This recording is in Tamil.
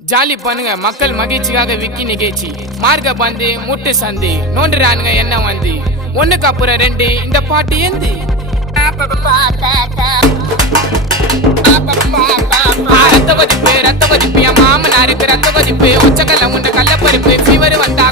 ஜாலி பண்ணுங்க மக்கள் மகிழ்ச்சிக்காக விக்கி நிகழ்ச்சி மார்க்க பந்து முட்டு சந்து நோண்டுறானுங்க என்ன வந்து ஒண்ணுக்கு அப்புறம் ரெண்டு இந்த பாட்டு ஏந்து ரத்த வதிப்பு என் மாமனாருக்கு ரத்த வதிப்பு உச்சக்கல்ல முண்ட கள்ளப்பருப்பு ஃபீவர் வந்தா